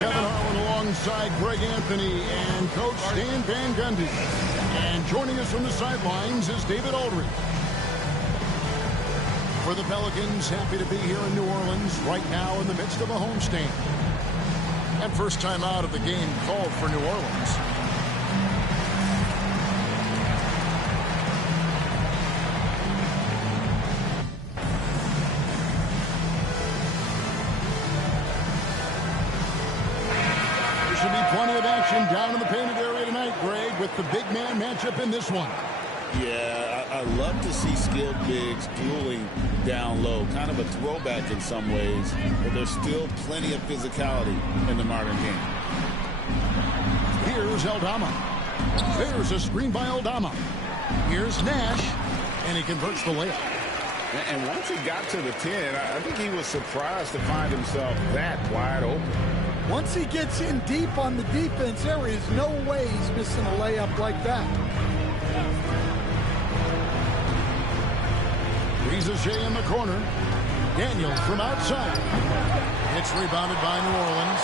Kevin Harlan alongside Greg Anthony and Coach Stan Van Gundy. And joining us from the sidelines is David Aldridge. For the Pelicans, happy to be here in New Orleans right now in the midst of a homestand. And first time out of the game called for New Orleans. Should be plenty of action down in the painted area tonight, Greg, with the big man matchup in this one. Yeah, I love to see skilled bigs dueling down low. Kind of a throwback in some ways, but there's still plenty of physicality in the modern game. Here's Aldama. There's a screen by Aldama. Here's Nash, and he converts the layup. And once he got to the 10, I think he was surprised to find himself that wide open. Once he gets in deep on the defense, there is no way he's missing a layup like that. Reza Shea in the corner. Daniel from outside. It's rebounded by New Orleans.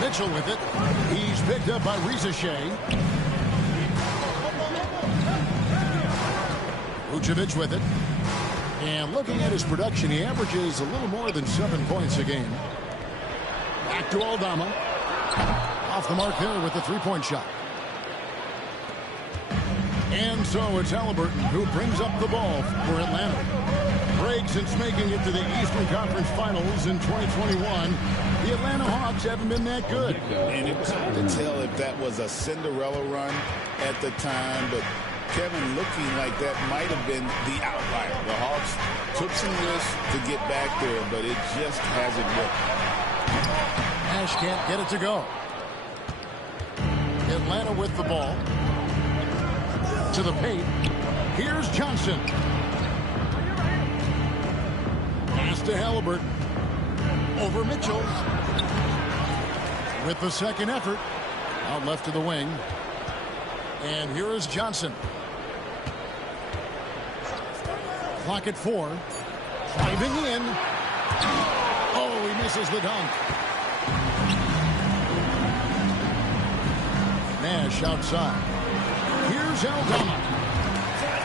Mitchell with it. He's picked up by Reza Shea. Vucevic with it. And looking at his production, he averages a little more than 7 points a game. Back to Aldama. Off the mark there with the three-point shot. And so it's Halliburton who brings up the ball for Atlanta. Greg, since making it to the Eastern Conference Finals in 2021, the Atlanta Hawks haven't been that good. And it was hard to tell if that was a Cinderella run at the time, but Kevin, looking like that might have been the outlier. The Hawks took some risks to get back there, but it just hasn't worked. Nash can't get it to go. Atlanta with the ball. To the paint. Here's Johnson. Pass to Halliburton. Over Mitchell. With the second effort. Out left to the wing. And here is Johnson. Clock at 4. Driving in. Oh, he misses the dunk. Nash outside. Here's Aldama.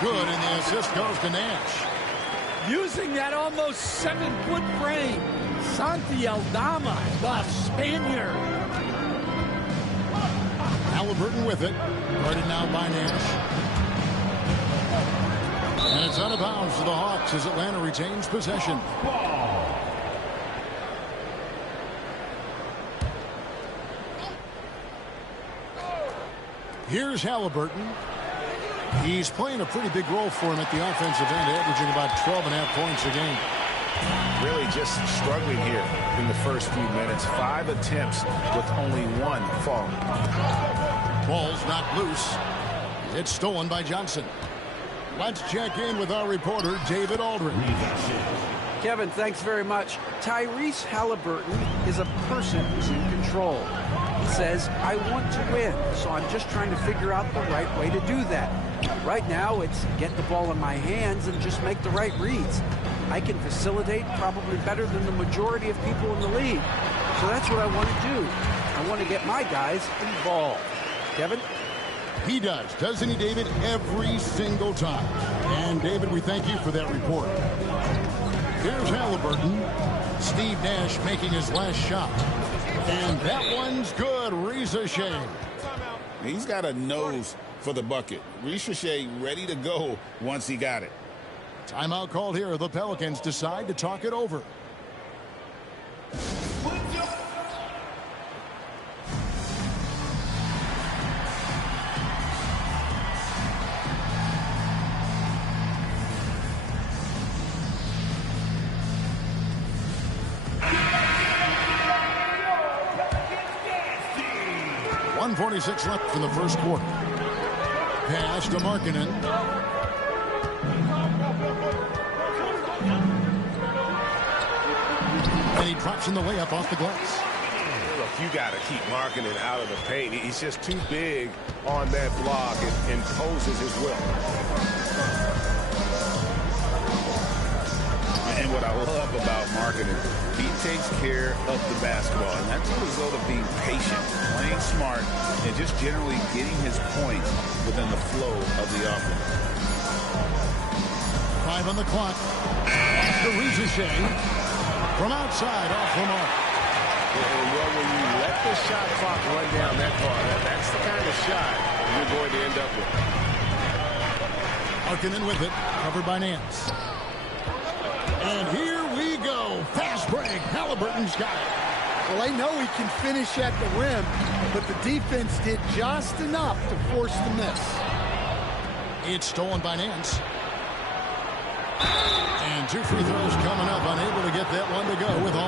Good, and the assist goes to Nash. Using that almost 7-foot frame, Santi Aldama, the Spaniard. Halliburton with it. Guarded now by Nash. And it's out of bounds to the Hawks as Atlanta retains possession. Here's Halliburton. He's playing a pretty big role for him at the offensive end, averaging about 12.5 points a game. Really just struggling here in the first few minutes. 5 attempts with only 1 fall. Ball's knocked loose. It's stolen by Johnson. Let's check in with our reporter, David Aldridge. Kevin, thanks very much. Tyrese Halliburton is a person who's in control. He says, I want to win, so I'm just trying to figure out the right way to do that. Right now, it's get the ball in my hands and just make the right reads. I can facilitate probably better than the majority of people in the league. So that's what I want to do. I want to get my guys involved. Kevin? He does, doesn't he, David? Every single time. And, David, we thank you for that report. Here's Halliburton. Steve Nash making his last shot. And that one's good. Reza Shea. He's got a nose for the bucket. Reza Shea ready to go once he got it. Timeout called here. The Pelicans decide to talk it over. .146 left in the first quarter. Pass to Markkanen. And he drops in the layup off the glass. Look, you got to keep Markkanen out of the paint. He's just too big on that block and imposes his will. And what I love about Markkanen, he takes care of the basketball. And that's a result of being patient, playing smart, and just generally getting his points within the flow of the offense. 5 on the clock. Off the Ricochet. From outside, off the mark. And well, when you let the shot clock run down that far, that's the kind of shot you're going to end up with. Markkanen with it, covered by Nance. And here we go. Fast break. Halliburton's got it. Well, they know he can finish at the rim, but the defense did just enough to force the miss. It's stolen by Nance. And 2 free throws coming up. Unable to get that one to go with all